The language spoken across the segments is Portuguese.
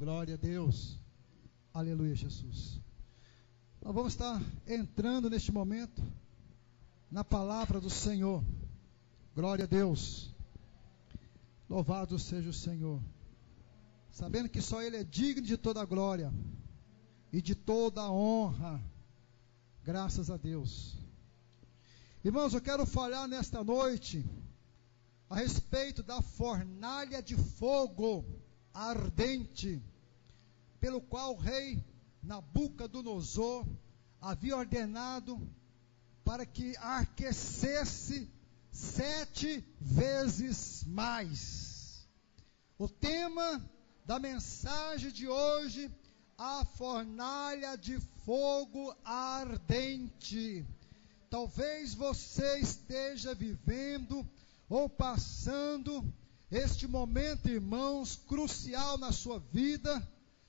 Glória a Deus. Aleluia, Jesus. Nós vamos estar entrando neste momento na palavra do Senhor. Glória a Deus. Louvado seja o Senhor. Sabendo que só Ele é digno de toda a glória e de toda a honra. Graças a Deus. Irmãos, eu quero falar nesta noite a respeito da fornalha de fogo ardente, pelo qual o rei Nabucodonosor havia ordenado para que aquecesse 7 vezes mais. O tema da mensagem de hoje, a fornalha de fogo ardente. Talvez você esteja vivendo ou passando este momento, irmãos, crucial na sua vida,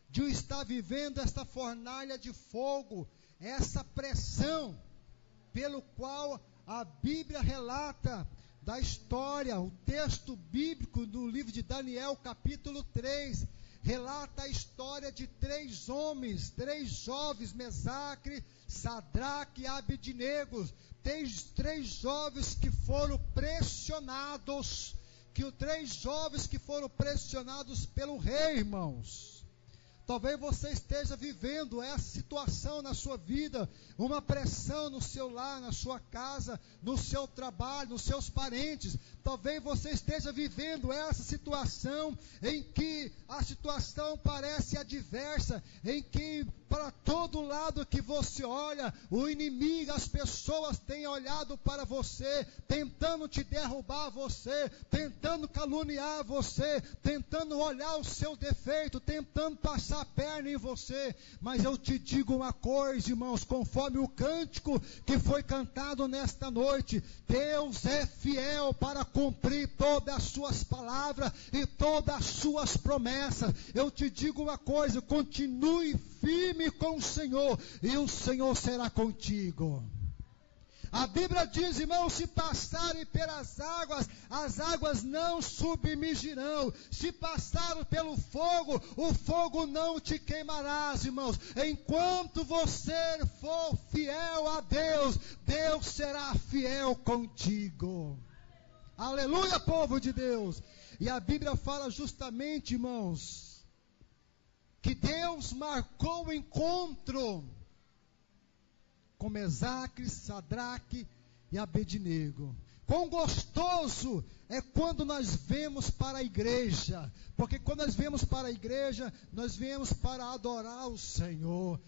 de estar vivendo esta fornalha de fogo, essa pressão, pelo qual a Bíblia relata da história, o texto bíblico no livro de Daniel, capítulo 3, relata a história de 3 homens, 3 jovens, Mesaque, Sadraque e Abednego, 3 jovens que foram pressionados, pelo rei, irmãos. Talvez você esteja vivendo essa situação na sua vida, uma pressão no seu lar, na sua casa, no seu trabalho, nos seus parentes. Talvez você esteja vivendo essa situação em que a situação parece adversa, em que para todo lado que você olha, o inimigo, as pessoas têm olhado para você, tentando te derrubar você, tentando caluniar você, tentando olhar o seu defeito, tentando passar a perna em você. Mas eu te digo uma coisa, irmãos, conforme o cântico que foi cantado nesta noite, Deus é fiel para cumprir todas as suas palavras e todas as suas promessas. Eu te digo uma coisa, continue firme com o Senhor, e o Senhor será contigo. A Bíblia diz, irmão, se passarem pelas águas, as águas não submergirão. Se passarem pelo fogo, o fogo não te queimará, irmãos. Enquanto você for fiel a Deus, Deus será fiel contigo. Aleluia, povo de Deus. E a Bíblia fala justamente, irmãos, que Deus marcou o encontro com Mesaque, Sadraque e Abednego. Quão gostoso é quando nós vemos para a igreja, porque quando nós vemos para a igreja, nós viemos para adorar o Senhor.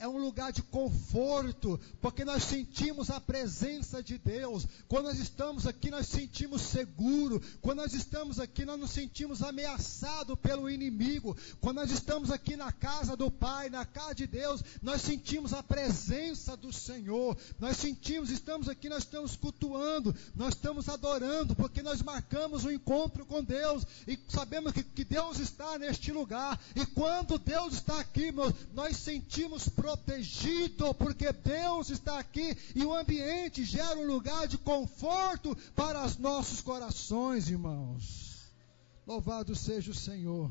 É um lugar de conforto, porque nós sentimos a presença de Deus. Quando nós estamos aqui, nós sentimos seguro. Quando nós estamos aqui, nós nos sentimos ameaçados pelo inimigo. Quando nós estamos aqui na casa do Pai, na casa de Deus, nós sentimos a presença do Senhor. Estamos aqui, nós estamos cultuando, nós estamos adorando, porque nós marcamos um encontro com Deus, e sabemos que Deus está neste lugar. E quando Deus está aqui, nós sentimos protegido, porque Deus está aqui, e o ambiente gera um lugar de conforto para os nossos corações, irmãos. Louvado seja o Senhor.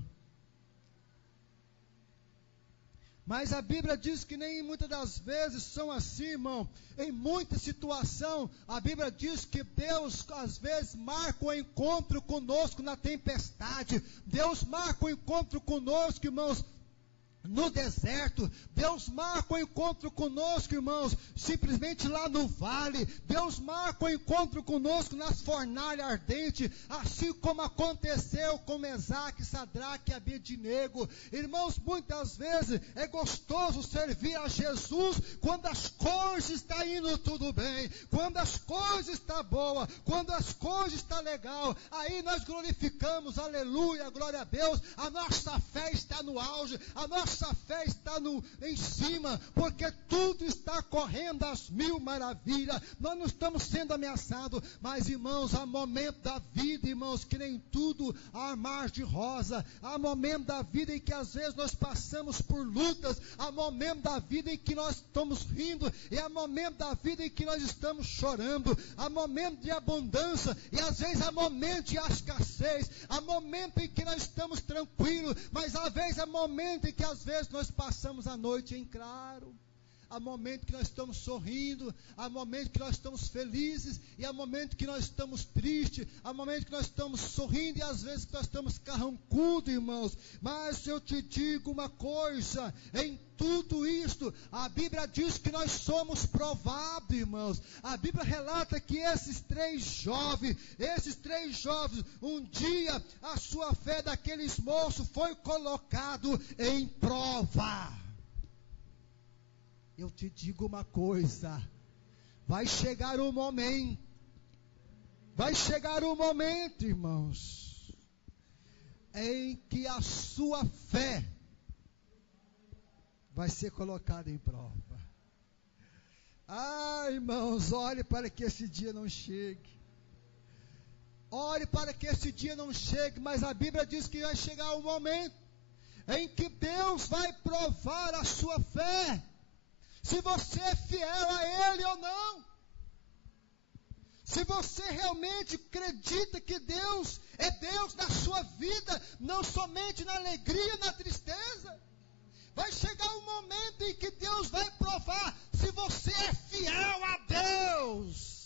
Mas a Bíblia diz que nem muitas das vezes são assim, irmão. Em muita situação, a Bíblia diz que Deus às vezes marca o encontro conosco na tempestade. Deus marca o encontro conosco, irmãos, no deserto. Deus marca o encontro conosco, irmãos, simplesmente lá no vale. Deus marca o encontro conosco nas fornalhas ardentes, assim como aconteceu com Mesaque, Sadraque e Abednego. Irmãos, muitas vezes é gostoso servir a Jesus quando as coisas estão indo tudo bem, quando as coisas estão boas, quando as coisas estão legal. Aí nós glorificamos, aleluia, glória a Deus. A nossa fé está no auge, a nossa nossa fé está em cima, porque tudo está correndo às mil maravilhas. Nós não estamos sendo ameaçados, mas, irmãos, há momento da vida, irmãos, que nem tudo há mar de rosa. Há momento da vida em que às vezes nós passamos por lutas, há momento da vida em que nós estamos rindo, e há momento da vida em que nós estamos chorando, há momento de abundância, e às vezes há momento de escassez, há momento em que nós estamos tranquilos, mas às vezes há momento em que às vezes nós passamos a noite em claro. Há momento que nós estamos sorrindo, há momento que nós estamos felizes, e há momento que nós estamos tristes, há momento que nós estamos sorrindo, e às vezes que nós estamos carrancudos, irmãos. Mas eu te digo uma coisa, em tudo isto, a Bíblia diz que nós somos provados, irmãos. A Bíblia relata que esses três jovens, um dia a sua fé daqueles moços foi colocado em prova. Eu te digo uma coisa, vai chegar um momento, irmãos, em que a sua fé vai ser colocada em prova. Ah, irmãos, ore para que esse dia não chegue. Ore para que esse dia não chegue, mas a Bíblia diz que vai chegar um momento em que Deus vai provar a sua fé, se você é fiel a Ele ou não. Se você realmente acredita que Deus é Deus na sua vida, não somente na alegria e na tristeza. Vai chegar um momento em que Deus vai provar se você é fiel a Deus.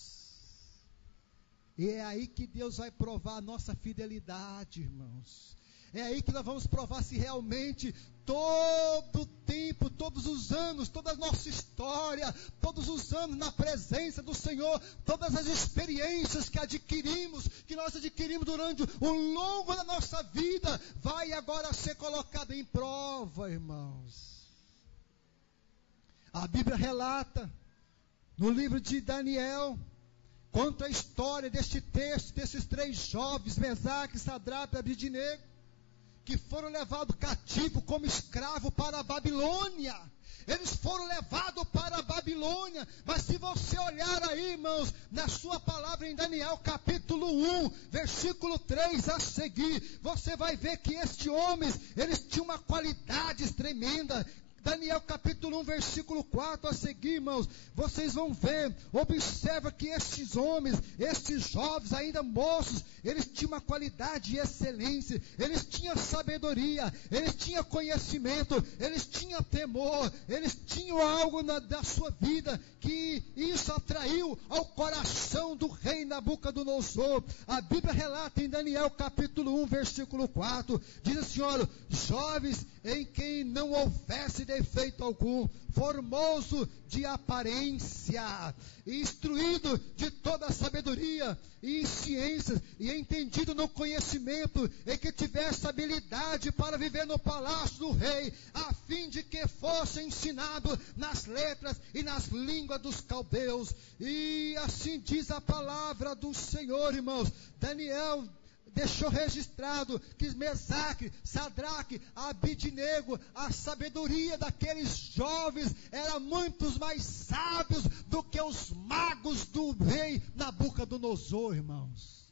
E é aí que Deus vai provar a nossa fidelidade, irmãos. É aí que nós vamos provar se realmente todo o tempo, todos os anos, toda a nossa história, todos os anos na presença do Senhor, todas as experiências que nós adquirimos durante o longo da nossa vida, vai agora ser colocada em prova, irmãos. A Bíblia relata, no livro de Daniel, conta a história deste texto, desses três jovens, Mesaque, Sadraque e Abednego, que foram levados cativos como escravos para a Babilônia. Eles foram levados para a Babilônia, mas se você olhar aí, irmãos, na sua palavra em Daniel capítulo 1, versículo 3 a seguir, você vai ver que estes homens, eles tinham uma qualidade tremenda. Daniel capítulo 1, versículo 4 a seguir, irmãos, vocês vão ver, observa que estes homens, estes jovens ainda moços, eles tinham uma qualidade e excelência, eles tinham sabedoria, eles tinham conhecimento, eles tinham temor, eles tinham algo da sua vida, que isso atraiu ao coração do rei Nabucodonosor. A Bíblia relata em Daniel capítulo 1, versículo 4, diz assim, olha, jovens em quem não houvesse defeito algum, formoso de aparência, instruído de toda a sabedoria e ciências, e entendido no conhecimento, e que tivesse habilidade para viver no palácio do rei, a fim de que fosse ensinado nas letras e nas línguas dos caldeus. E assim diz a palavra do Senhor, irmãos. Daniel deixou registrado que Mesaque, Sadraque, Abednego, a sabedoria daqueles jovens era muito mais sábios do que os magos do rei Nabucodonosor, irmãos.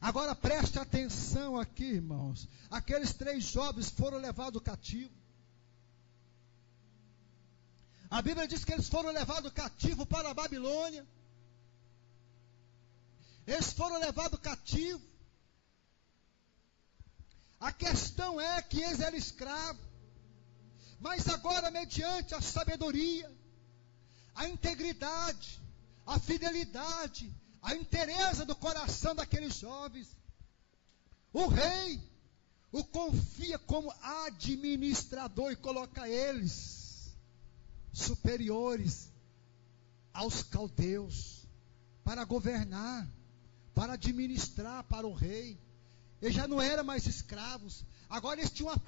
Agora preste atenção aqui, irmãos. Aqueles três jovens foram levados cativo. A Bíblia diz que eles foram levados cativo para a Babilônia. Eles foram levados cativo. A questão é que eles eram escravos, mas agora, mediante a sabedoria, a integridade, a fidelidade, a inteireza do coração daqueles jovens, o rei o confia como administrador e coloca eles superiores aos caldeus para governar, para administrar para o rei. Eles já não eram mais escravos, agora eles tinham uma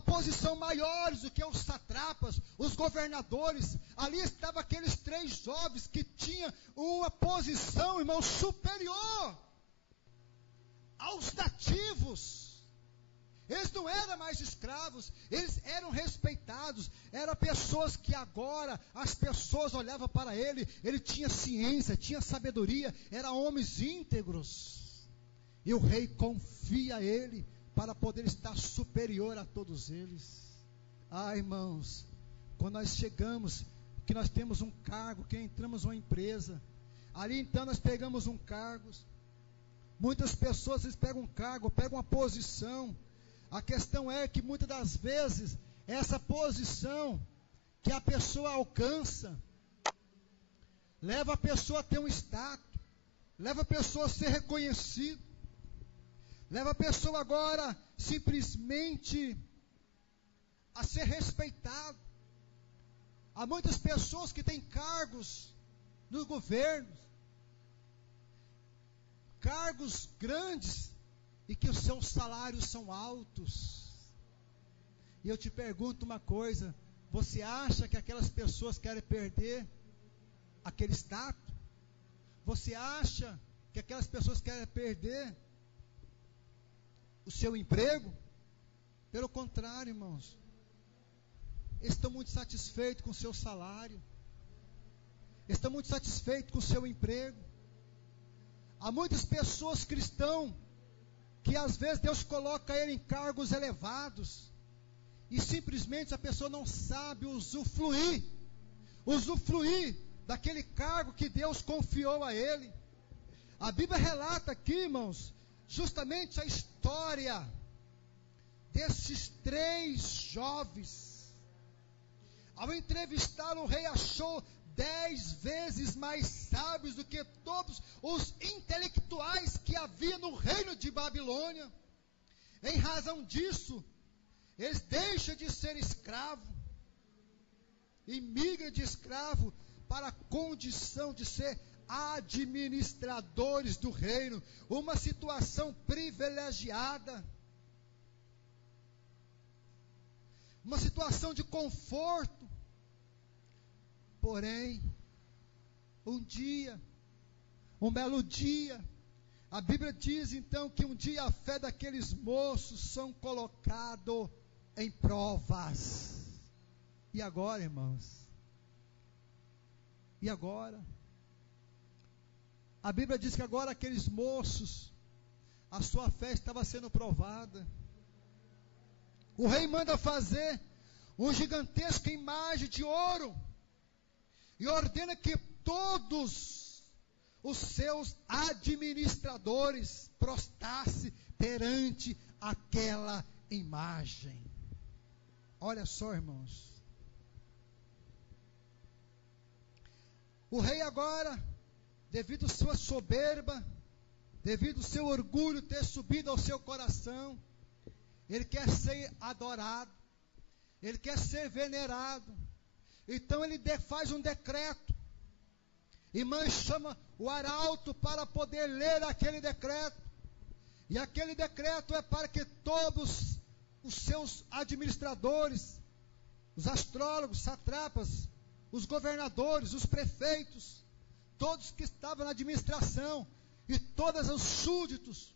posição maior do que os satrapas, os governadores. Ali estavam aqueles três jovens que tinham uma posição, irmão, superior aos nativos. Eles não eram mais escravos, eles eram respeitados, eram pessoas que agora as pessoas olhavam para ele tinha ciência, tinha sabedoria, eram homens íntegros. E o rei confia a ele para poder estar superior a todos eles. Ah, irmãos, quando nós chegamos, que nós temos um cargo, que entramos numa empresa, ali então nós pegamos um cargo. Muitas pessoas eles pegam um cargo, pegam uma posição. A questão é que muitas das vezes essa posição que a pessoa alcança leva a pessoa a ter um status, leva a pessoa a ser reconhecido, leva a pessoa agora simplesmente a ser respeitado. Há muitas pessoas que têm cargos nos governos, cargos grandes, e que os seus salários são altos. E eu te pergunto uma coisa: você acha que aquelas pessoas querem perder aquele status? Você acha que aquelas pessoas querem perder o seu emprego? Pelo contrário, irmãos, eles estão muito satisfeitos com o seu salário, estão muito satisfeitos com o seu emprego. Há muitas pessoas cristãs que às vezes Deus coloca ele em cargos elevados, e simplesmente a pessoa não sabe usufruir daquele cargo que Deus confiou a ele. A Bíblia relata aqui, irmãos, justamente a história desses 3 jovens. Ao entrevistar o rei, achou 10 vezes mais sábios do que todos os intelectuais que havia no reino de Babilônia. Em razão disso, eles deixam de ser escravo e migram de escravo para a condição de ser administradores do reino, uma situação privilegiada, uma situação de conforto. Porém, um belo dia, a Bíblia diz então que um dia a fé daqueles moços são colocados em provas. E agora, irmãos? E agora? A Bíblia diz que agora aqueles moços, a sua fé estava sendo provada. O rei manda fazer uma gigantesca imagem de ouro e ordena que todos os seus administradores prostrassem perante aquela imagem. Olha só, irmãos. O rei agora, devido à sua soberba, devido ao seu orgulho ter subido ao seu coração, ele quer ser adorado, ele quer ser venerado. Então ele faz um decreto, e chama o arauto para poder ler aquele decreto. E aquele decreto é para que todos os seus administradores, os astrólogos, satrapas, os governadores, os prefeitos, todos que estavam na administração, e todos os súditos,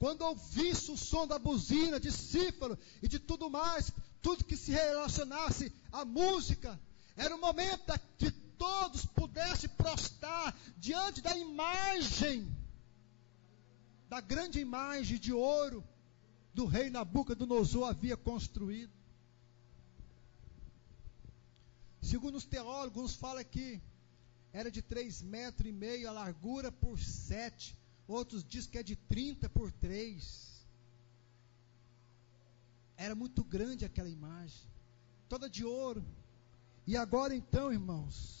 quando ouvisse o som da buzina, de cífaro e de tudo mais, tudo que se relacionasse à música, era o momento que todos pudessem prostrar diante da imagem, da grande imagem de ouro do rei Nabucodonosor havia construído. Segundo os teólogos, uns falam que era de 3,5 metros a largura por 7, outros dizem que é de 30 por 3. Era muito grande aquela imagem, toda de ouro. E agora então, irmãos,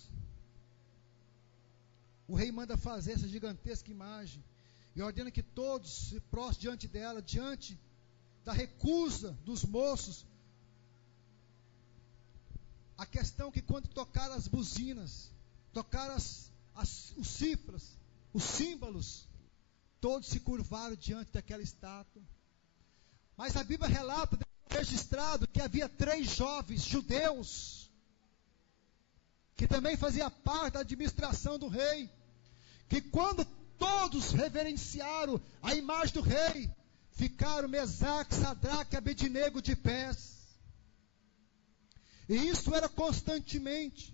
o rei manda fazer essa gigantesca imagem e ordena que todos se prostrem diante dela, diante da recusa dos moços. A questão é que quando tocaram as buzinas, tocaram os cifras, os símbolos, todos se curvaram diante daquela estátua. Mas a Bíblia relata, registrado, que havia 3 jovens judeus que também fazia parte da administração do rei, que quando todos reverenciaram a imagem do rei, ficaram Mesaque, Sadraque e Abednego de pés. E isso era constantemente.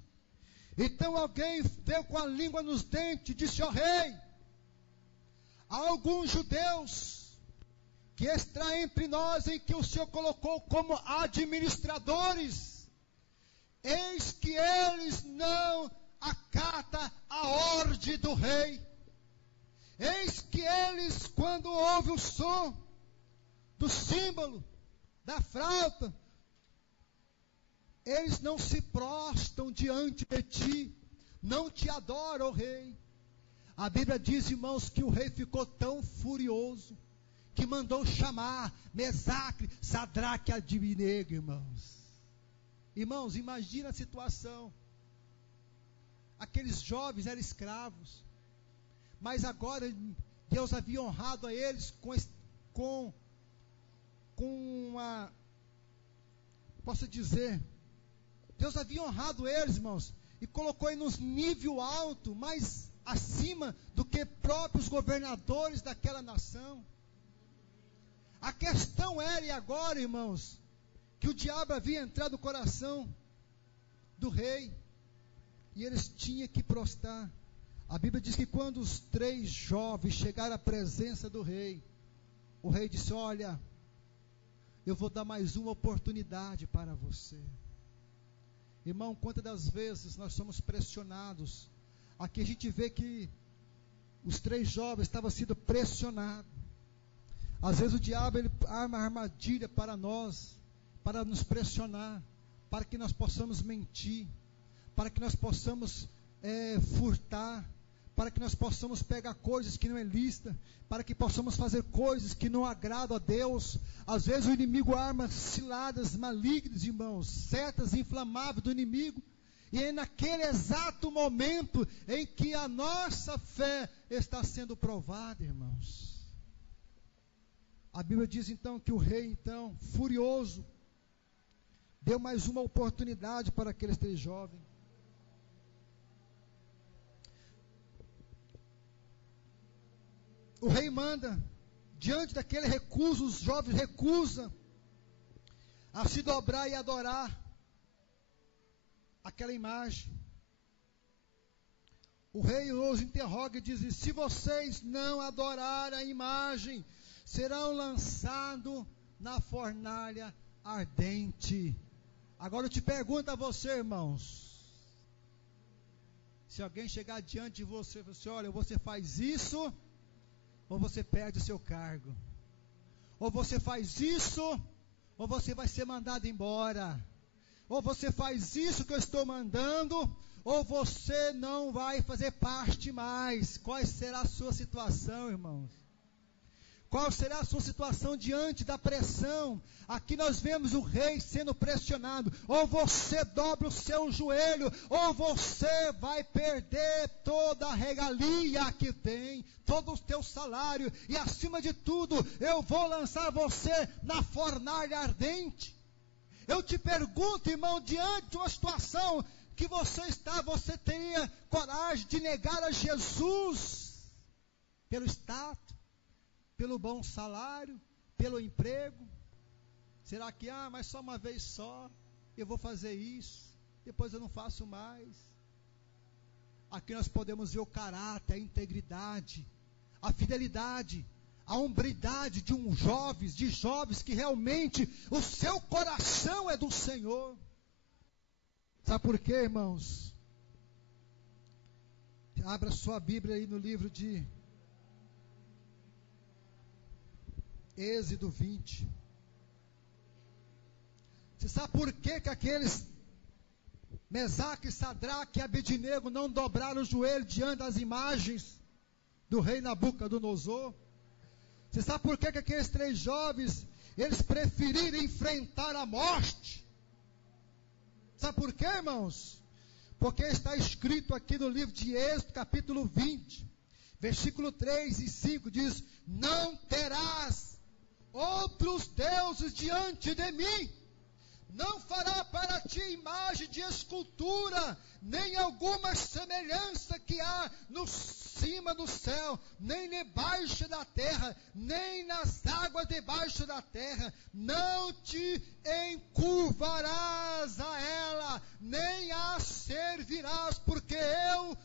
Então alguém veio com a língua nos dentes e disse: ó rei, há alguns judeus que está entre nós, em que o Senhor colocou como administradores. Eis que eles não acatam a ordem do rei. Eis que eles, quando ouvem o som do símbolo, da flauta, eles não se prostram diante de ti, não te adoram, ó rei. A Bíblia diz, irmãos, que o rei ficou tão furioso, que mandou chamar Mesaque, Sadraque e Abednego, irmãos. Irmãos, imagina a situação. Aqueles jovens eram escravos, mas agora Deus havia honrado a eles com uma, posso dizer, Deus havia honrado eles, irmãos, e colocou eles num nível alto, mais acima do que próprios governadores daquela nação. A questão era, e agora, irmãos, que o diabo havia entrado no coração do rei, e eles tinham que prostrar. A Bíblia diz que quando os 3 jovens chegaram à presença do rei, o rei disse: olha, eu vou dar mais uma oportunidade para você. Irmão, quantas das vezes nós somos pressionados? Aqui a gente vê que os 3 jovens estavam sendo pressionados. Às vezes o diabo ele arma armadilha para nós, para nos pressionar, para que nós possamos mentir, para que nós possamos furtar, para que nós possamos pegar coisas que não é lícita, para que possamos fazer coisas que não agradam a Deus. Às vezes o inimigo arma ciladas malignas, irmãos, setas inflamáveis do inimigo, e é naquele exato momento em que a nossa fé está sendo provada, irmãos. A Bíblia diz então que o rei, então, furioso, deu mais uma oportunidade para aqueles 3 jovens. O rei manda, diante daquele recuso, os jovens recusam a se dobrar e adorar aquela imagem. O rei os interroga e diz: se vocês não adorarem a imagem, serão lançados na fornalha ardente. Agora eu te pergunto a você, irmãos, se alguém chegar diante de você e falar assim: olha, você faz isso, ou você perde o seu cargo, ou você faz isso, ou você vai ser mandado embora, ou você faz isso que eu estou mandando, ou você não vai fazer parte mais. Qual será a sua situação, irmãos? Qual será a sua situação diante da pressão? Aqui nós vemos o rei sendo pressionado. Ou você dobra o seu joelho, ou você vai perder toda a regalia que tem, todo o teu salário, e acima de tudo, eu vou lançar você na fornalha ardente. Eu te pergunto, irmão, diante de uma situação que você está, você teria coragem de negar a Jesus pelo status, pelo bom salário, pelo emprego? Será que, mas só uma vez só, eu vou fazer isso, depois eu não faço mais? Aqui nós podemos ver o caráter, a integridade, a fidelidade, a hombridade de jovens que realmente o seu coração é do Senhor. Sabe por quê, irmãos? Abra sua Bíblia aí no livro de Êxodo 20. Você sabe por que aqueles Mesaque, Sadraque e Abednego não dobraram o joelho diante das imagens do rei Nabucodonosor? Você sabe por que aqueles 3 jovens, eles preferiram enfrentar a morte? Sabe por quê, irmãos? Porque está escrito aqui no livro de Êxodo, capítulo 20, versículo 3 e 5, diz: não terás outros deuses diante de mim. Não fará para ti imagem de escultura, nem alguma semelhança que há no cima do céu, nem debaixo da terra, nem nas águas debaixo da terra. Não te encurvarás a ela, nem a servirás, porque eu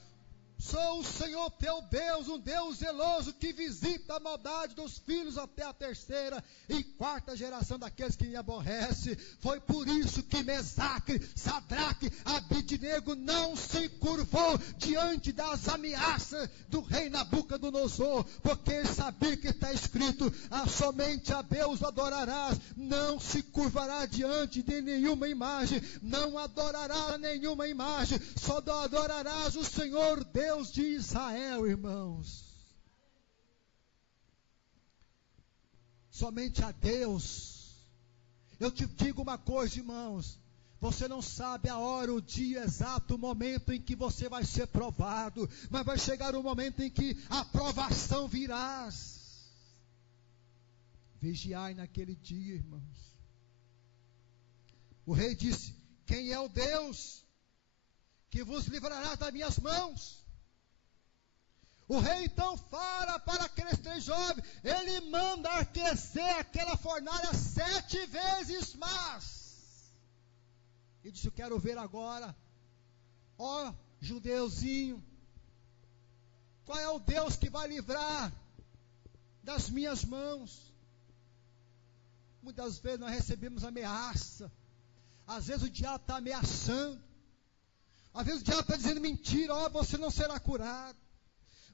sou o Senhor teu Deus, um Deus zeloso, que visita a maldade dos filhos até a terceira e quarta geração daqueles que me aborrecem. Foi por isso que Mesaque, Sadraque, Abidnego não se curvou diante das ameaças do rei Nabucodonosor, porque ele sabia que está escrito: somente a Deus adorarás, não se curvará diante de nenhuma imagem, não adorará nenhuma imagem, só adorarás o Senhor Deus de Israel, irmãos. Somente a Deus. Eu te digo uma coisa, irmãos, você não sabe a hora, o dia exato, o momento em que você vai ser provado, mas vai chegar o momento em que a provação virá. Vigiai naquele dia, irmãos. O rei disse: quem é o Deus que vos livrará das minhas mãos? O rei então fala para aqueles 3 jovens, ele manda aquecer aquela fornalha 7 vezes mais. E disse: eu quero ver agora, ó judeuzinho, qual é o Deus que vai livrar das minhas mãos? Muitas vezes nós recebemos ameaça, às vezes o diabo está ameaçando, às vezes o diabo está dizendo mentira: ó, você não será curado,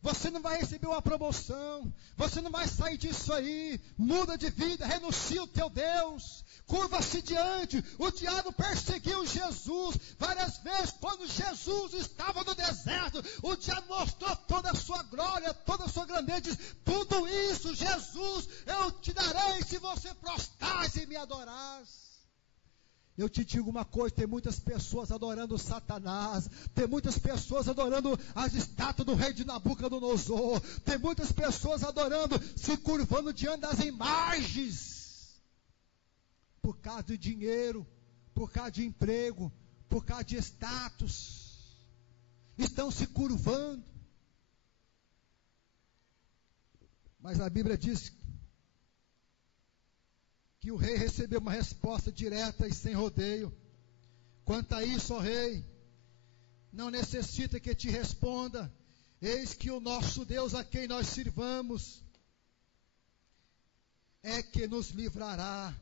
você não vai receber uma promoção, você não vai sair disso aí, muda de vida, renuncia o teu Deus, curva-se diante. O diabo perseguiu Jesus várias vezes. Quando Jesus estava no deserto, o diabo mostrou toda a sua glória, toda a sua grandeza, diz: tudo isso, Jesus, eu te darei se você prostrares e me adorares. Eu te digo uma coisa: tem muitas pessoas adorando Satanás, tem muitas pessoas adorando as estátuas do rei de Nabucodonosor, tem muitas pessoas adorando, se curvando diante das imagens, por causa de dinheiro, por causa de emprego, por causa de status, estão se curvando. Mas a Bíblia diz que o rei recebeu uma resposta direta e sem rodeio. Quanto a isso, ó rei, não necessita que te responda. Eis que o nosso Deus, a quem nós sirvamos, é que nos livrará.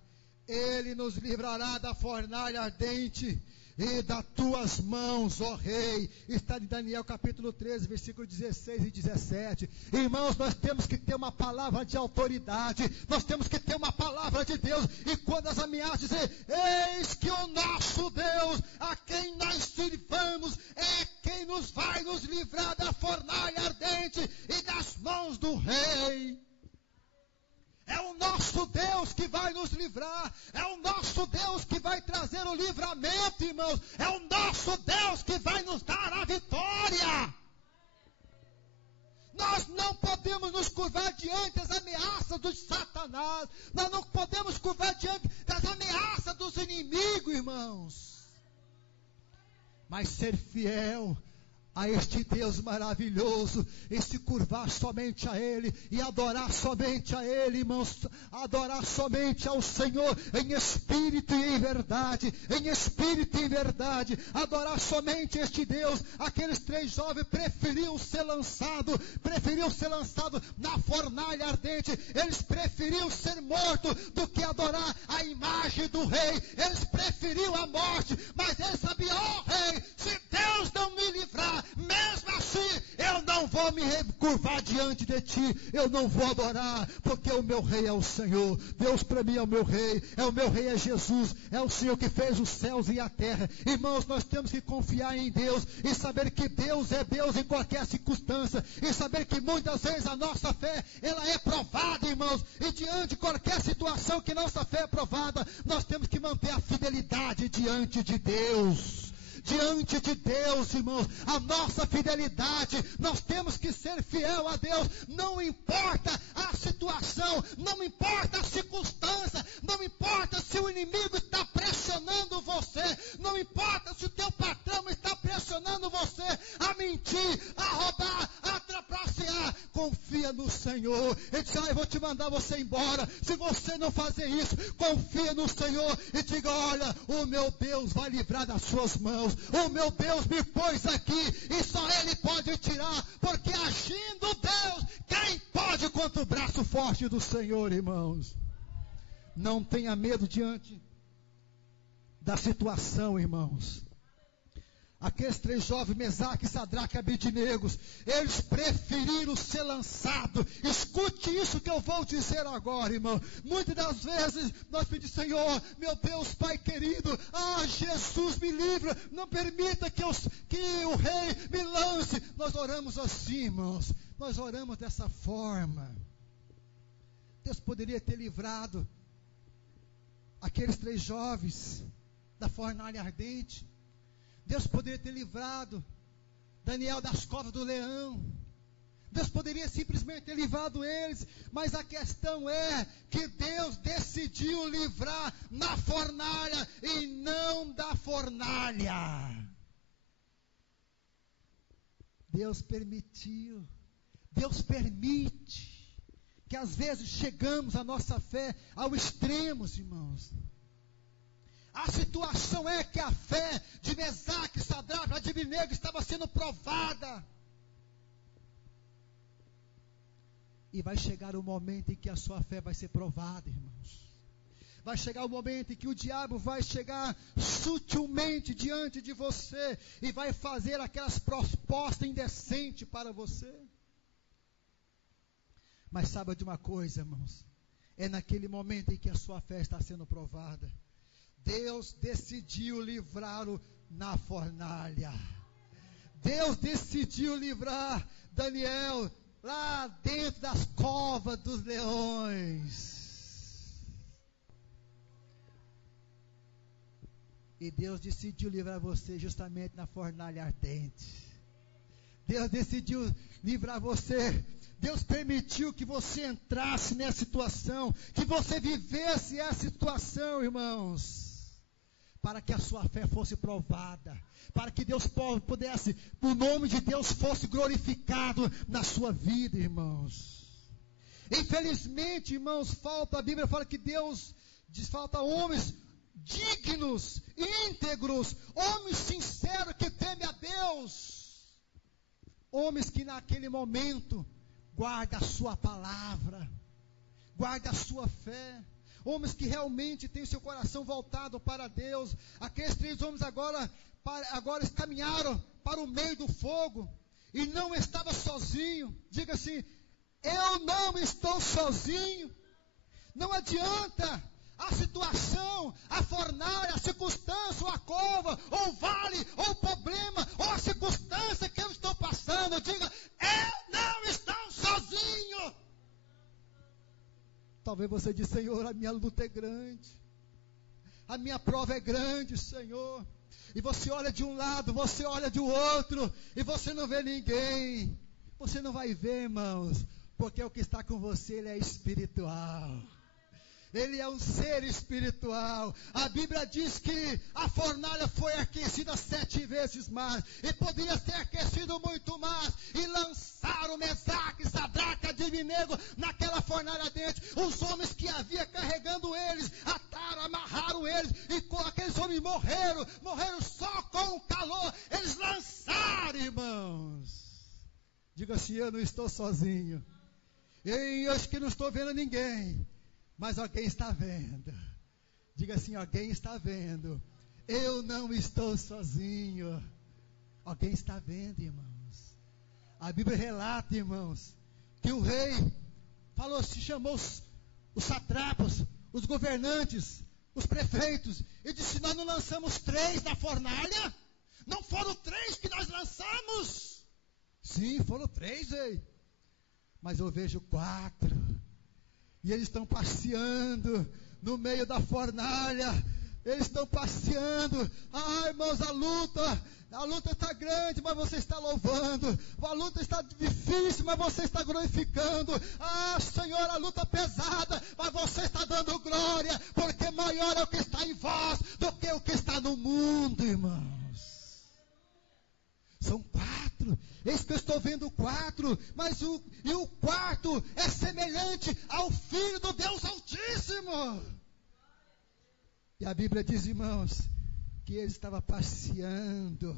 Ele nos livrará da fornalha ardente e das tuas mãos, ó rei. Está em Daniel capítulo 13, versículo 16 e 17. Irmãos, nós temos que ter uma palavra de autoridade, nós temos que ter uma palavra de Deus. E quando as ameaças dizem: eis que o nosso Deus, a quem nós sirvamos, é quem nos vai nos livrar da fornalha ardente e das mãos do rei. É o nosso Deus que vai nos livrar, é o nosso Deus que vai trazer o livramento, irmãos, é o nosso Deus que vai nos dar a vitória. Nós não podemos nos curvar diante das ameaças de Satanás, nós não podemos curvar diante das ameaças dos inimigos, irmãos, mas ser fiel a este Deus maravilhoso, e se curvar somente a Ele, e adorar somente a Ele, irmãos, adorar somente ao Senhor, em espírito e em verdade, adorar somente este Deus. Aqueles 3 jovens preferiam ser lançados na fornalha ardente, eles preferiam ser mortos do que adorar a imagem do rei, eles preferiam a morte, mas eles sabiam: ó rei, se Deus não me livrar, mesmo assim, eu não vou me curvar diante de ti, eu não vou adorar, porque o meu rei é o Senhor. Deus para mim é o meu rei é Jesus, é o Senhor que fez os céus e a terra. Irmãos, nós temos que confiar em Deus e saber que Deus é Deus em qualquer circunstância, e saber que muitas vezes a nossa fé, ela é provada, irmãos, e diante de qualquer situação que nossa fé é provada, nós temos que manter a fidelidade diante de Deus. Diante de Deus, irmãos, a nossa fidelidade, nós temos que ser fiel a Deus, não importa a situação, não importa a circunstância, não importa se o inimigo está pressionando vou te mandar você embora. Se você não fazer isso, confia no Senhor e diga: olha, o meu Deus vai livrar das suas mãos. O meu Deus me pôs aqui e só Ele pode tirar, porque agindo Deus, quem pode contra o braço forte do Senhor, irmãos? Não tenha medo diante da situação, irmãos. Aqueles 3 jovens, Mesaque, Sadraque e Abednego, eles preferiram ser lançados. Escute isso que eu vou dizer agora, irmão. Muitas das vezes nós pedimos: Senhor, meu Deus, Pai querido, Jesus, me livra, não permita que o rei me lance. Nós oramos assim, irmãos, nós oramos dessa forma. Deus poderia ter livrado aqueles 3 jovens da fornalha ardente. Deus poderia ter livrado Daniel das covas do leão. Deus poderia simplesmente ter livrado eles. Mas a questão é que Deus decidiu livrar na fornalha e não da fornalha. Deus permitiu. Deus permite que às vezes chegamos a nossa fé ao extremo, irmãos. A situação é que a fé de Mesaque, Sadraque e Abednego estava sendo provada. E vai chegar o momento em que a sua fé vai ser provada, irmãos. Vai chegar o momento em que o diabo vai chegar sutilmente diante de você e vai fazer aquelas propostas indecentes para você. Mas saiba de uma coisa, irmãos. É naquele momento em que a sua fé está sendo provada. Deus decidiu livrá-lo na fornalha. Deus decidiu livrar Daniel lá dentro das covas dos leões. E Deus decidiu livrar você justamente na fornalha ardente. Deus decidiu livrar você. Deus permitiu que você entrasse nessa situação, que você vivesse essa situação, irmãos, para que a sua fé fosse provada, para que Deus pudesse, o nome de Deus fosse glorificado na sua vida, irmãos. Infelizmente, irmãos, a Bíblia fala que Deus falta homens dignos, íntegros, homens sinceros que temem a Deus, homens que naquele momento guardam a sua palavra, guardam a sua fé. Homens que realmente têm seu coração voltado para Deus. Aqueles 3 homens agora caminharam para o meio do fogo e não estavam sozinhos. Diga assim: eu não estou sozinho. Não adianta a situação, a fornalha, a circunstância, ou a cova, ou o vale, ou o problema, ou a circunstância que eu estou passando. Diga: eu não estou sozinho. Talvez você diga: Senhor, a minha luta é grande, a minha prova é grande, Senhor. E você olha de um lado, você olha do outro, e você não vê ninguém. Você não vai ver, irmãos, porque o que está com você, ele é espiritual. Ele é um ser espiritual. A Bíblia diz que a fornalha foi aquecida 7 vezes mais. E poderia ser aquecido muito mais. E lançaram Mesaque, Sadraque e Abednego naquela fornalha dentro. Os homens que havia carregando eles, ataram, amarraram eles. E com aqueles homens morreram só com o calor. Eles lançaram, irmãos. Diga assim: eu não estou sozinho. Eu acho que não estou vendo ninguém. Mas alguém está vendo. Diga assim: alguém está vendo. Eu não estou sozinho. Alguém está vendo, irmãos. A Bíblia relata, irmãos, que o rei chamou os satrapas, os governantes, os prefeitos, e disse: nós não lançamos 3 na fornalha? Não foram 3 que nós lançamos? Sim, foram 3, rei. Mas eu vejo 4. E eles estão passeando no meio da fornalha. Eles estão passeando. Irmãos, a luta está grande, mas você está louvando. A luta está difícil, mas você está glorificando. Senhor, a luta pesada, mas você está dando glória, porque maior é o que está em vós do que o que está no mundo, irmãos. São 4. Eis que eu estou vendo 4, mas o quarto é semelhante E a Bíblia diz, irmãos, que ele estava passeando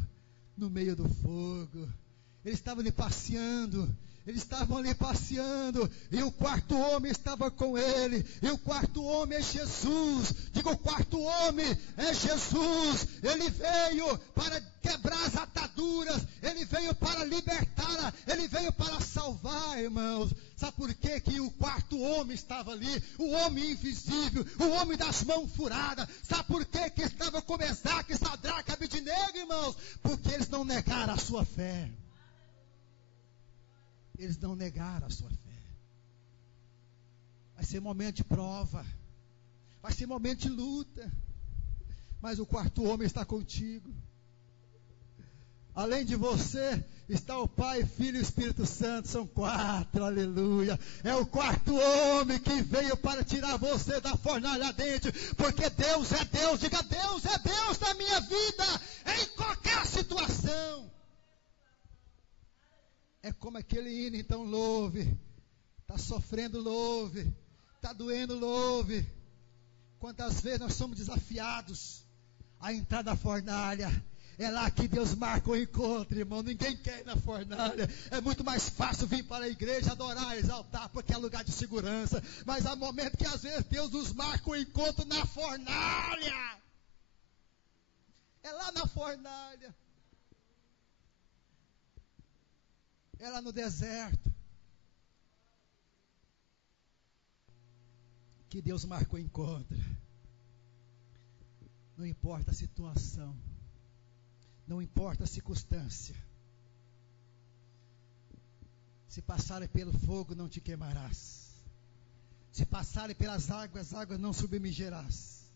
no meio do fogo. Eles estavam ali passeando. E o quarto homem estava com ele. E o quarto homem é Jesus. Diga, o quarto homem é Jesus. Ele veio para quebrar as ataduras. Ele veio para libertar. Ele veio para salvar, irmãos. Sabe por quê que o quarto homem estava ali? O homem invisível, o homem das mãos furadas. Sabe por quê que estava com Mesaque, Sadraque, Abednego, irmãos? Porque eles não negaram a sua fé. Eles não negaram a sua fé. Vai ser momento de prova. Vai ser momento de luta. Mas o quarto homem está contigo. Além de você, está o Pai, Filho e Espírito Santo. São 4, aleluia. É o quarto homem que veio para tirar você da fornalha dentro. Porque Deus é Deus. Diga, Deus é Deus na minha vida. Em qualquer situação. É como aquele hino, então louve. Está sofrendo, louve. Está doendo, louve. Quantas vezes nós somos desafiados a entrar na fornalha. É lá que Deus marca o encontro, irmão. Ninguém quer ir na fornalha. É muito mais fácil vir para a igreja, adorar, exaltar, porque é lugar de segurança. Mas há momentos que às vezes Deus nos marca o encontro na fornalha. É lá na fornalha. É lá no deserto. Que Deus marcou o encontro. Não importa a situação. Não importa a circunstância. Se passarem pelo fogo, não te queimarás. Se passarem pelas águas, não submergerás.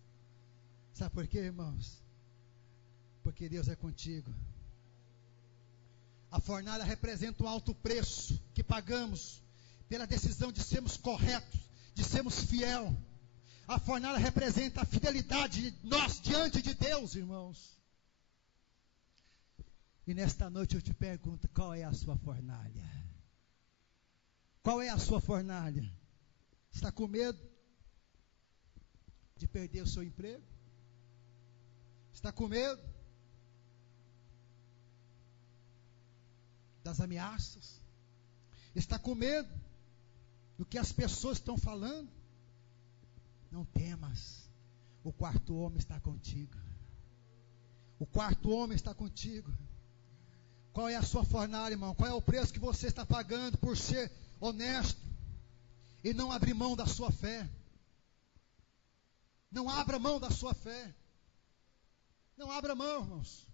Sabe por quê, irmãos? Porque Deus é contigo. A fornalha representa um alto preço que pagamos pela decisão de sermos corretos, de sermos fiel. A fornalha representa a fidelidade de nós diante de Deus, irmãos. E nesta noite eu te pergunto, qual é a sua fornalha? Qual é a sua fornalha? Está com medo de perder o seu emprego? Está com medo das ameaças? Está com medo do que as pessoas estão falando? Não temas, o quarto homem está contigo. O quarto homem está contigo. Qual é a sua fornalha, irmão? Qual é o preço que você está pagando por ser honesto e não abrir mão da sua fé? Não abra mão da sua fé. Não abra mão, irmãos.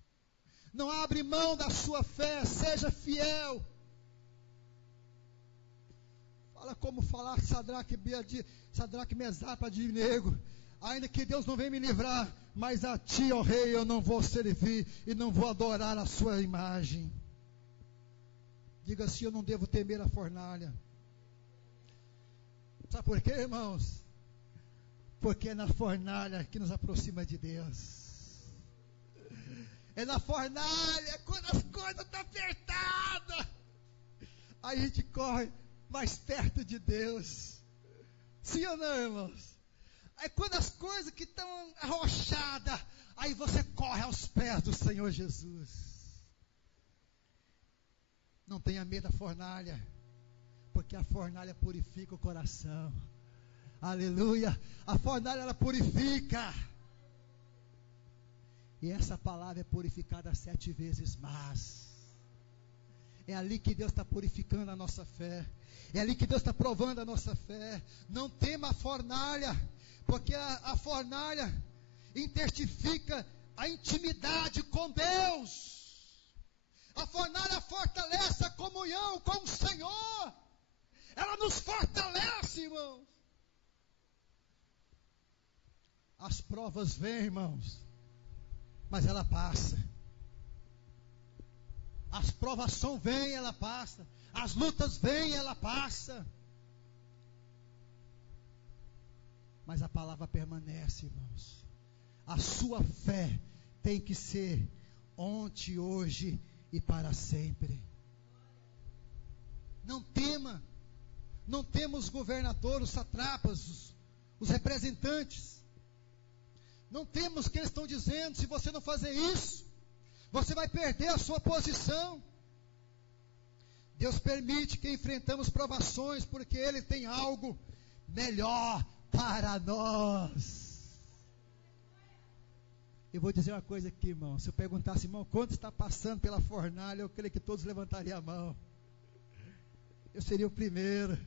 Não abre mão da sua fé. Seja fiel. Fala como falar Sadraque, Mesaque, Abednego. Ainda que Deus não venha me livrar, mas a ti, ó rei, eu não vou servir e não vou adorar a sua imagem. Diga assim, eu não devo temer a fornalha. Sabe por quê, irmãos? Porque é na fornalha que nos aproxima de Deus. É na fornalha, quando as coisas estão apertadas, aí a gente corre mais perto de Deus. Sim ou não, irmãos? Aí quando as coisas que estão arrochadas, aí você corre aos pés do Senhor Jesus. Não tenha medo da fornalha, porque a fornalha purifica o coração. Aleluia! A fornalha, ela purifica. E essa palavra é purificada 7 vezes mais. É ali que Deus está purificando a nossa fé. É ali que Deus está provando a nossa fé. Não tema a fornalha, porque a fornalha intensifica a intimidade com Deus. A fornalha fortalece a comunhão com o Senhor. Ela nos fortalece, irmãos. As provas vêm, irmãos, mas ela passa. As provações vêm, ela passa. As lutas vêm, ela passa. Mas a palavra permanece, irmãos. A sua fé tem que ser ontem, hoje e para sempre. Não tema. Não temos governadores, os satrapas, os representantes. Não temos o que eles estão dizendo. Se você não fazer isso, você vai perder a sua posição. Deus permite que enfrentamos provações, porque Ele tem algo melhor para nós. Eu vou dizer uma coisa aqui, irmão. Se eu perguntasse, irmão, quanto está passando pela fornalha, eu creio que todos levantariam a mão. Eu seria o primeiro.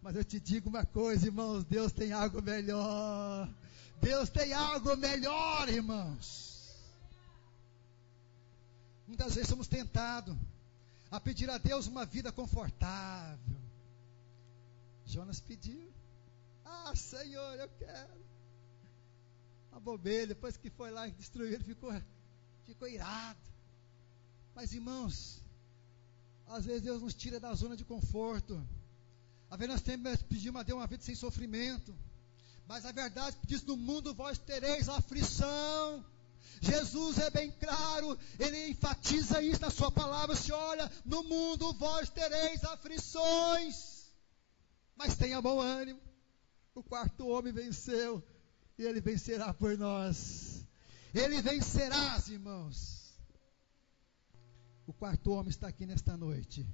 Mas eu te digo uma coisa, irmãos, Deus tem algo melhor. Deus tem algo melhor, irmãos. Muitas vezes somos tentados a pedir a Deus uma vida confortável. Jonas pediu. Ah, Senhor, eu quero. A bobeira, depois que foi lá e destruiu, ele ficou irado. Mas, irmãos, às vezes Deus nos tira da zona de conforto. Às vezes nós pedimos a Deus uma vida sem sofrimento. Mas a verdade diz: no mundo vós tereis aflição. Jesus é bem claro, Ele enfatiza isso na sua palavra. Se olha, no mundo vós tereis aflições, mas tenha bom ânimo. O quarto homem venceu, e Ele vencerá por nós. Ele vencerá, irmãos. O quarto homem está aqui nesta noite.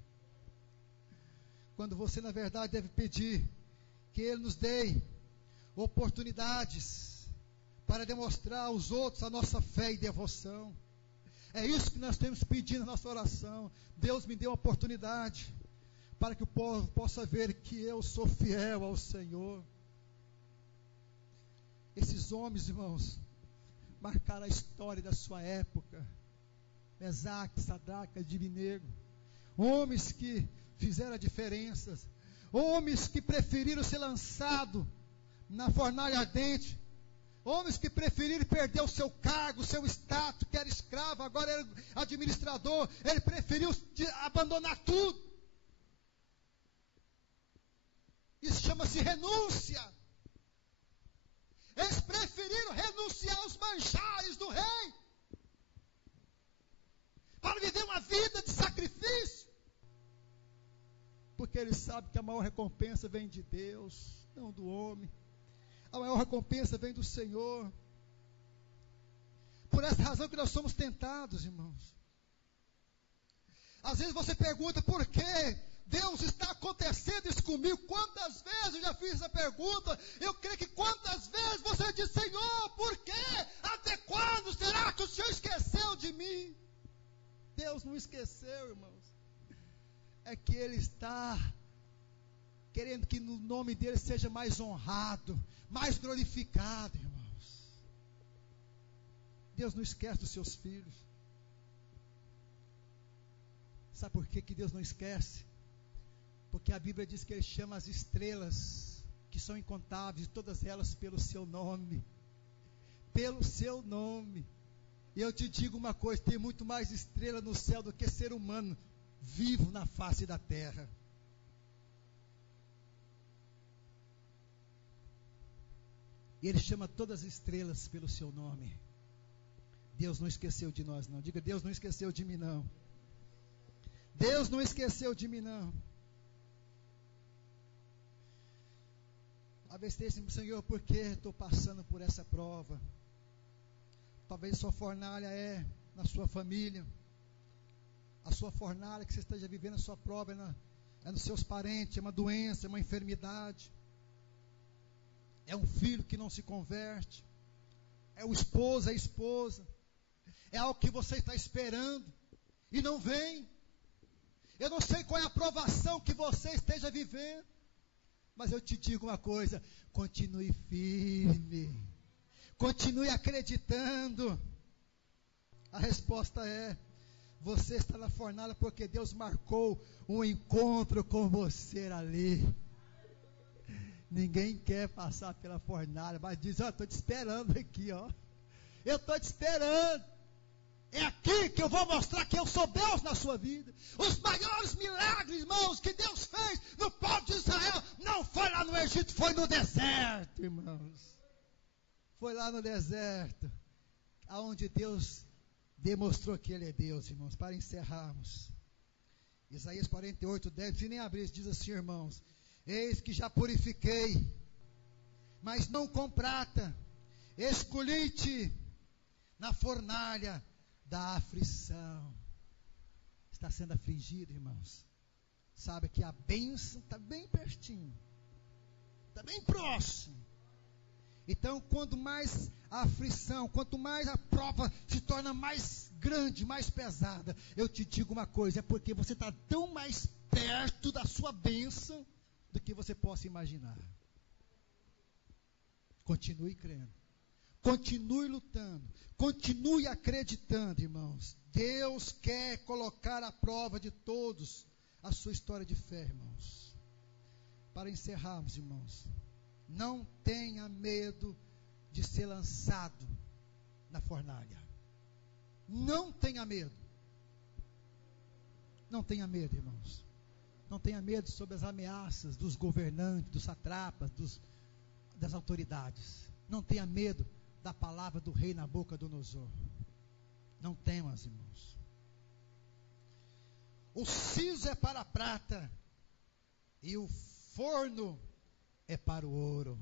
Quando você, na verdade, deve pedir que Ele nos dê oportunidades para demonstrar aos outros a nossa fé e devoção. É isso que nós temos pedido na nossa oração. Deus me dê uma oportunidade para que o povo possa ver que eu sou fiel ao Senhor. Esses homens, irmãos, marcaram a história da sua época. Mesaque, Sadraque, Abednego, homens que fizeram a diferença, homens que preferiram ser lançados na fornalha ardente, homens que preferiram perder o seu cargo, o seu status, que era escravo, agora era administrador. Ele preferiu abandonar tudo. Isso chama-se renúncia. Eles preferiram renunciar aos manjares do rei para viver uma vida de sacrifício, porque eles sabem que a maior recompensa vem de Deus, não do homem. A maior recompensa vem do Senhor. Por essa razão que nós somos tentados, irmãos. Às vezes você pergunta: por que Deus está acontecendo isso comigo? Quantas vezes eu já fiz essa pergunta? Eu creio que quantas vezes você diz: Senhor, por quê? Até quando será que o Senhor esqueceu de mim? Deus não esqueceu, irmãos. É que Ele está querendo que o nome dEle seja mais honrado, mais glorificado, irmãos. Deus não esquece dos seus filhos. Sabe por que Deus não esquece? Porque a Bíblia diz que Ele chama as estrelas, que são incontáveis, todas elas pelo seu nome. Pelo seu nome. E eu te digo uma coisa: tem muito mais estrela no céu do que ser humano vivo na face da terra. E Ele chama todas as estrelas pelo seu nome. Deus não esqueceu de nós, não. Diga: Deus não esqueceu de mim, não. Deus não esqueceu de mim, não. Talvez tenha assim: Senhor, por que estou passando por essa prova? Talvez sua fornalha é na sua família. A sua fornalha que você esteja vivendo, a sua prova é nos seus parentes, é uma doença, é uma enfermidade. É um filho que não se converte. É o esposo, é a esposa. É algo que você está esperando e não vem. Eu não sei qual é a provação que você esteja vivendo, mas eu te digo uma coisa: continue firme. Continue acreditando. A resposta é: você está na fornalha porque Deus marcou um encontro com você ali. Ninguém quer passar pela fornalha, mas diz: ó, estou te esperando aqui, ó. Eu estou te esperando. É aqui que eu vou mostrar que eu sou Deus na sua vida. Os maiores milagres, irmãos, que Deus fez no povo de Israel, não foi lá no Egito, foi no deserto, irmãos. Foi lá no deserto, aonde Deus demonstrou que Ele é Deus, irmãos. Para encerrarmos, Isaías 48, 10, se nem abrir, diz assim, irmãos: eis que já purifiquei, mas não com prata, escolhi-te na fornalha da aflição. Está sendo afligido, irmãos. Sabe que a bênção está bem pertinho, está bem próximo. Então, quanto mais a aflição, quanto mais a prova se torna mais grande, mais pesada, eu te digo uma coisa, é porque você está tão mais perto da sua bênção do que você possa imaginar. Continue crendo, continue lutando, continue acreditando, irmãos. Deus quer colocar à prova de todos a sua história de fé, irmãos. Para encerrarmos, irmãos, não tenha medo de ser lançado na fornalha. Não tenha medo. Não tenha medo, irmãos. Não tenha medo sobre as ameaças dos governantes, dos satrapas, das autoridades. Não tenha medo da palavra do rei Nabucodonosor. Não temas, irmãos. O siso é para a prata e o forno é para o ouro.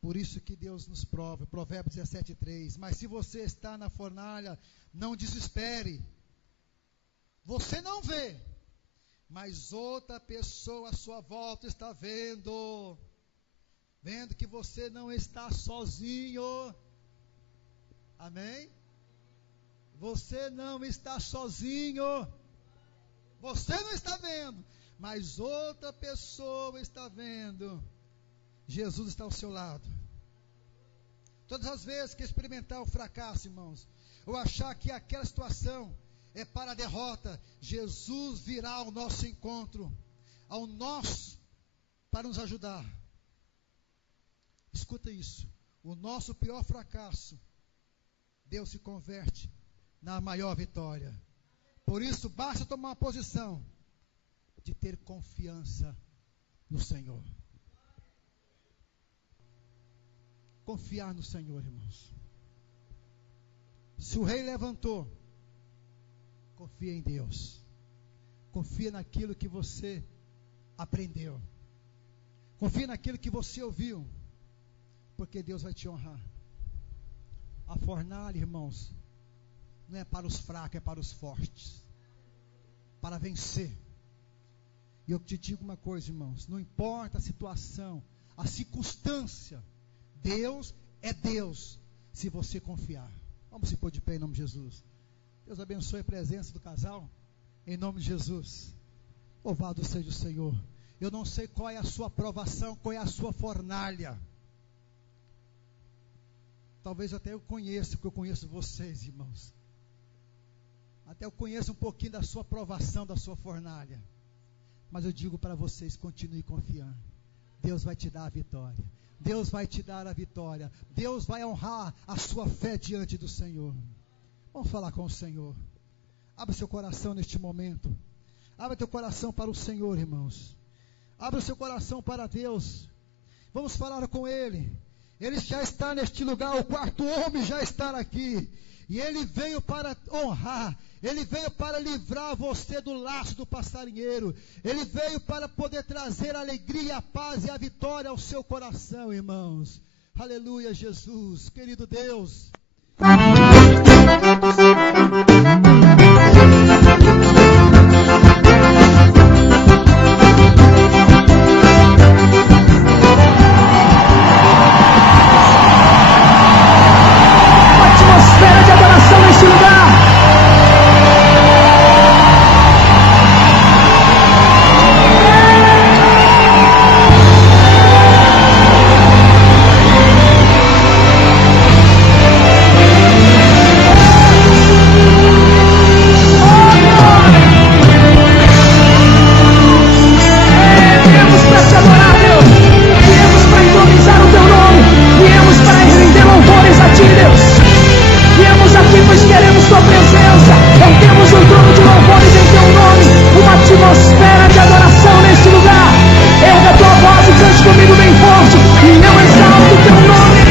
Por isso que Deus nos prova, Provérbios 17:3. Mas se você está na fornalha, não desespere. Você não vê, mas outra pessoa à sua volta está vendo. Vendo que você não está sozinho. Amém? Você não está sozinho. Você não está vendo, mas outra pessoa está vendo. Jesus está ao seu lado. Todas as vezes que experimentar o fracasso, irmãos, ou achar que aquela situação é para a derrota, Jesus virá ao nosso encontro, para nos ajudar. Escuta isso, o nosso pior fracasso, Deus se converte na maior vitória. Por isso, basta tomar uma posição de ter confiança no Senhor. Confiar no Senhor, irmãos. Se o rei levantou, confia em Deus. Confia naquilo que você aprendeu. Confia naquilo que você ouviu, porque Deus vai te honrar. A fornalha, irmãos, não é para os fracos, é para os fortes, para vencer. E eu te digo uma coisa, irmãos, não importa a situação, a circunstância, Deus é Deus, se você confiar. Vamos se pôr de pé em nome de Jesus. Deus abençoe a presença do casal, em nome de Jesus. Louvado seja o Senhor. Eu não sei qual é a sua provação, qual é a sua fornalha. Talvez até eu conheça, porque eu conheço vocês, irmãos. Até eu conheço um pouquinho da sua provação, da sua fornalha. Mas eu digo para vocês, continue confiando. Deus vai te dar a vitória. Deus vai te dar a vitória. Deus vai honrar a sua fé diante do Senhor. Vamos falar com o Senhor. Abra seu coração neste momento. Abra teu coração para o Senhor, irmãos. Abra o seu coração para Deus. Vamos falar com Ele. Ele já está neste lugar. O quarto homem já está aqui. E Ele veio para honrar. Ele veio para livrar você do laço do passarinheiro. Ele veio para poder trazer a alegria, a paz e a vitória ao seu coração, irmãos. Aleluia, Jesus. Querido Deus. Atmosfera de adoração neste lugar. Atmosfera de adoração neste lugar. Erga a tua voz e cante comigo bem forte. E eu exalto o teu nome.